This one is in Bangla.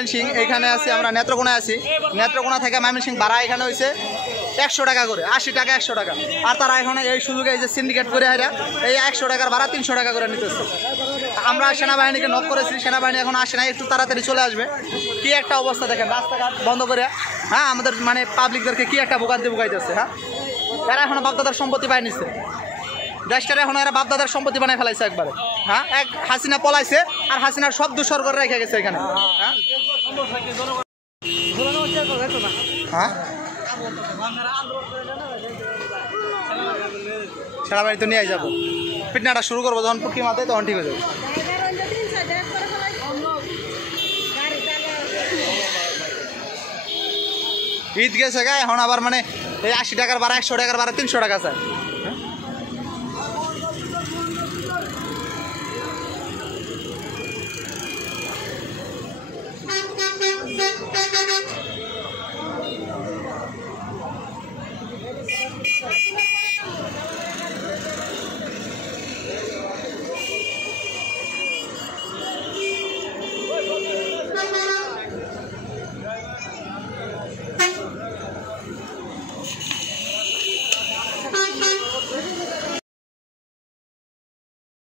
ময়মনসিংহ, এখানে আছি আমরা নেত্রকোনায় আছি। নেত্রকোনা থেকে ময়মনসিংহ ভাড়া এখানে হয়েছে 100 টাকা করে, 80 টাকা 100 টাকা। আর তারা এখন এই সুযোগে এই যে সিন্ডিকেট করে এরা এই 100 টাকার ভাড়া 300 টাকা করে নিতেছে। আমরা সেনাবাহিনীকে নক করেছি, সেনাবাহিনী এখন আসে না, একটু তাড়াতাড়ি চলে আসবে। কি একটা অবস্থা দেখেন, রাস্তাঘাট বন্ধ করে হ্যাঁ আমাদের মানে পাবলিকদেরকে কি একটা বুকাইতেছে। হ্যাঁ এরা এখন বাপদাদার সম্পত্তি পাই নিচ্ছে, দেশটারে এখন এরা বাপদাদার সম্পত্তি বানায় ফেলাইছে একবারে। হ্যাঁ এক হাসিনা পলাইছে আর হাসিনার সব দূষর করে রেখে গেছে এখানে। হ্যাঁ হ্যাঁ সেনাবাহিনী তো নিয়ে যাবো, ফিটনাটা শুরু করবো যখন পুটকি মাথায় তখন ঠিক হয়ে যাবে। ঈদ গেছে গা, এখন আবার মানে এই 80 টাকার ভাড়া 100 টাকার ভাড়া 300 টাকা চায়।